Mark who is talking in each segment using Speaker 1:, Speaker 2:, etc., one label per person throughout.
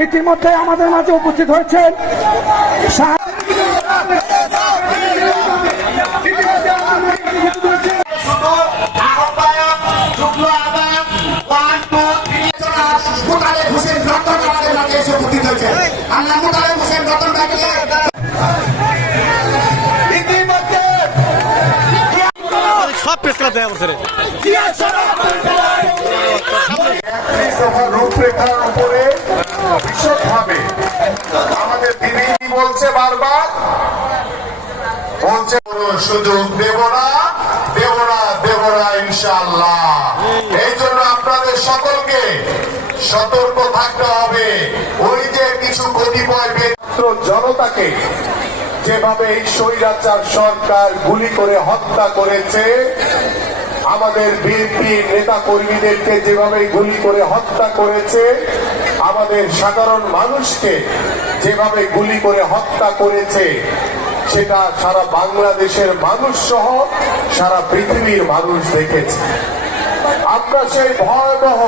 Speaker 1: ইতিমধ্যে আমাদের মাঝে উপস্থিত হয়েছেন শাহ-
Speaker 2: শুধু আহ্বায়ক যুগ্ম আহ্বায়ক
Speaker 3: সুযোগ দেব না দেব না দেব না ইনশাল্লাহ এই জন্য আপনাদের সকলকে সতর্ক থাকতে হবে। ওই যে কিছু কতিপয় ব্যক্তি জনতাকে যেভাবে এই স্বৈরাচার সরকার গুলি করে হত্যা করেছে আমাদের বিএনপি নেতা কর্মীদেরকে যেভাবে গুলি করে হত্যা করেছে আমাদের সাধারণ মানুষকে যেভাবে গুলি করে হত্যা করেছে সেটা সারা বাংলাদেশের মানুষ সহ সারা পৃথিবীর মানুষ দেখেছে। আমরা সেই ভয়াবহ,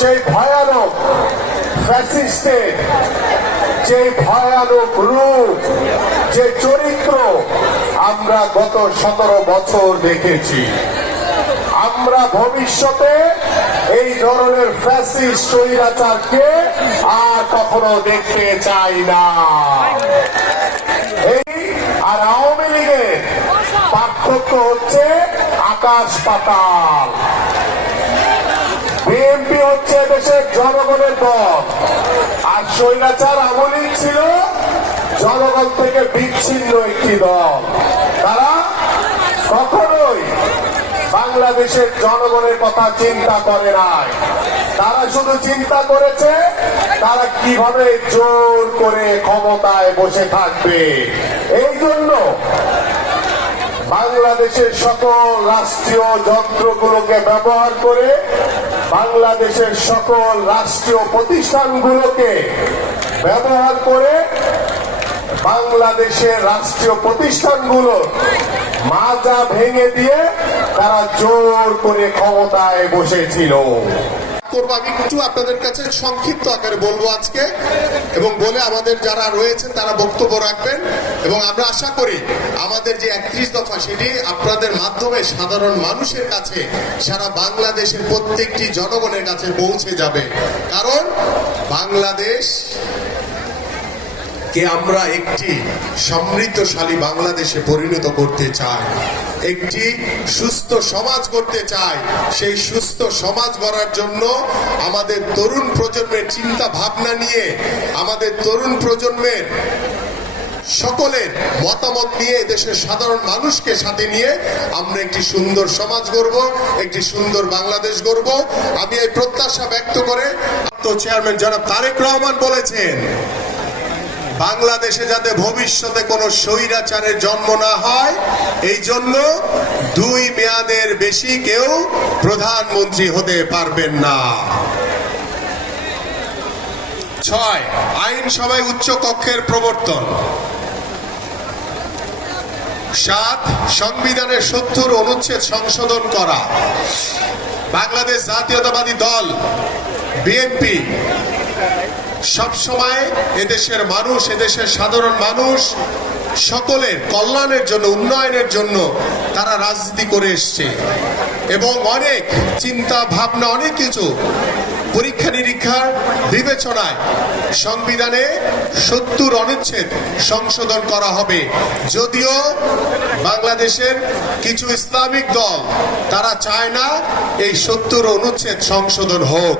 Speaker 3: সেই ভয়ানক ফ্যাসিস্টের যে ভয়ানক রূপ, যে চরিত্র আমরা গত সতেরো বছর দেখেছি। আমরা ভবিষ্যতে এই ধরনের ফ্যাসিস্ট স্বৈরাচারকে আর কখনো দেখতে চাই না। এই আর আওয়ামী লীগের পার্থক্য হচ্ছে আকাশ পাতাল। বিএনপি হচ্ছে দেশের জনগণের দল। আর স্বৈরাচার আমলিক ছিল জনগণ থেকে বিচ্ছিন্ন একটি দল। তারা কখনোই বাংলাদেশের জনগণের কথা চিন্তা করে নাই। তারা শুধু চিন্তা করেছে, তারা কীভাবে জোর করে ক্ষমতায় বসে থাকবে। এই জন্য বাংলাদেশের সকল রাষ্ট্রীয় যন্ত্রগুলোকে ব্যবহার করে বাংলাদেশের সকল রাষ্ট্রীয় প্রতিষ্ঠানগুলোকে ব্যবহার করে বাংলাদেশের রাষ্ট্রীয় প্রতিষ্ঠানগুলো মাজা ভেঙে দিয়ে তারা জোর করে ক্ষমতায় বসেছিল।
Speaker 4: করব আমি একটু আপনাদের কাছে সংক্ষিপ্ত আকারে বলব আজকে এবং বলে আমাদের যারা রয়েছেন তারা বক্তব্য রাখবেন এবং আমরা আশা করি আমাদের যে একত্রিশ দফা সেটি আপনাদের মাধ্যমে সাধারণ মানুষের কাছে সারা বাংলাদেশের প্রত্যেকটি জনগণের কাছে পৌঁছে যাবে। কারণ বাংলাদেশ কে আমরা একটি সমৃদ্ধশালী বাংলাদেশে পরিণত করতে চাই, একটি সুস্থ সমাজ করতে চাই, সেই সুস্থ সমাজ গড়ার জন্য আমাদের তরুণ প্রজন্মের চিন্তা ভাবনা নিয়ে, আমাদের তরুণ প্রজন্মের সকলের মতামত নিয়ে দেশের সাধারণ মানুষকে সাথে নিয়ে আমরা একটি সুন্দর সমাজ গড়ব, একটি সুন্দর বাংলাদেশ গড়ব। আমি এই প্রত্যাশা ব্যক্ত করে তো চেয়ারম্যান জনাব তারেক রহমান বলেছেন বাংলাদেশে যাতে ভবিষ্যতে কোনো স্বৈরাচারের জন্ম না হয়, এই জন্য দুই মেয়াদের বেশি কেউ প্রধানমন্ত্রী হতে পারবেন না। ছয়, আইনসভায় উচ্চ কক্ষের প্রবর্তন। সাত, সংবিধানের সত্তর অনুচ্ছেদ সংশোধন করা। বাংলাদেশ জাতীয়তাবাদী দল, বিএনপি। সবসময় এদেশের মানুষ, এদেশের সাধারণ মানুষ, সকলের কল্যাণের জন্য, উন্নয়নের জন্য তারা রাজনীতি করে এসছে। এবং অনেক চিন্তা, ভাবনা, অনেক কিছু পরীক্ষা নিরীক্ষার বিবেচনায় সংবিধানে সত্তর অনুচ্ছেদ সংশোধন করা হবে। যদিও বাংলাদেশের কিছু ইসলামিক দল তারা চায় না এই সত্তর অনুচ্ছেদ সংশোধন হোক।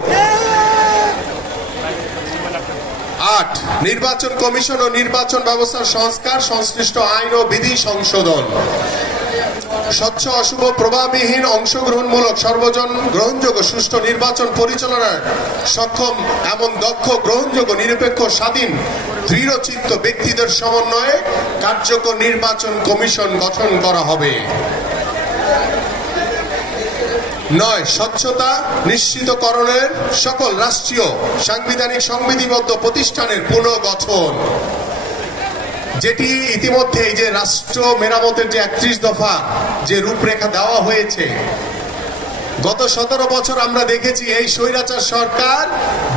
Speaker 4: আট, নির্বাচন কমিশন ও নির্বাচন ব্যবস্থার সংস্কার, সংশ্লিষ্ট আইন ও বিধি সংশোধন। স্বচ্ছ, অশুভ প্রভাববিহীন অংশগ্রহণমূলক, সর্বজন গ্রহণযোগ্য, সুষ্ঠু নির্বাচন পরিচালনার সক্ষম এমন দক্ষ, গ্রহণযোগ্য, নিরপেক্ষ, স্বাধীন দৃঢ়চিত্ত ব্যক্তিদের সমন্বয়ে কার্যকর নির্বাচন কমিশন গঠন করা হবে। নয়, স্বচ্ছতা নিশ্চিতকরণের সকল রাষ্ট্রীয় সাংবিধানিক সংবিধিবদ্ধ প্রতিষ্ঠানের পুনর্গঠন। যেটি ইতিমধ্যে যে রাষ্ট্র মেরামতের যে একত্রিশ দফা যে রূপরেখা দেওয়া হয়েছে গত সতেরো বছর আমরা দেখেছি এই স্বৈরাচার সরকার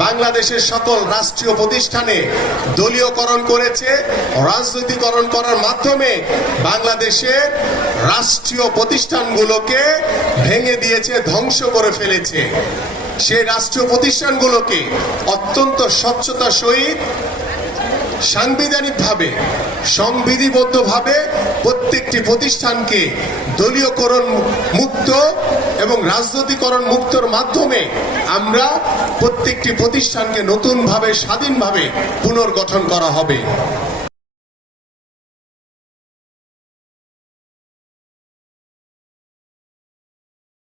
Speaker 4: বাংলাদেশের সকল রাষ্ট্রীয় প্রতিষ্ঠানে দলীয়করণ করেছে, রাজনৈতিকরণ করার মাধ্যমে বাংলাদেশের রাষ্ট্রীয় প্রতিষ্ঠানগুলোকে ভেঙে দিয়েছে, ধ্বংস করে ফেলেছে। সেই রাষ্ট্রীয় প্রতিষ্ঠানগুলোকে অত্যন্ত স্বচ্ছতা সহিত সাংবিধানিকভাবে সংবিধিবদ্ধভাবে প্রত্যেকটি প্রতিষ্ঠানকে দলীয়করণ মুক্ত এবং রাজনৈতিকরণ মুক্তর মাধ্যমে আমরা প্রত্যেকটি প্রতিষ্ঠানকে নতুনভাবে, স্বাধীনভাবে পুনর্গঠন করা হবে।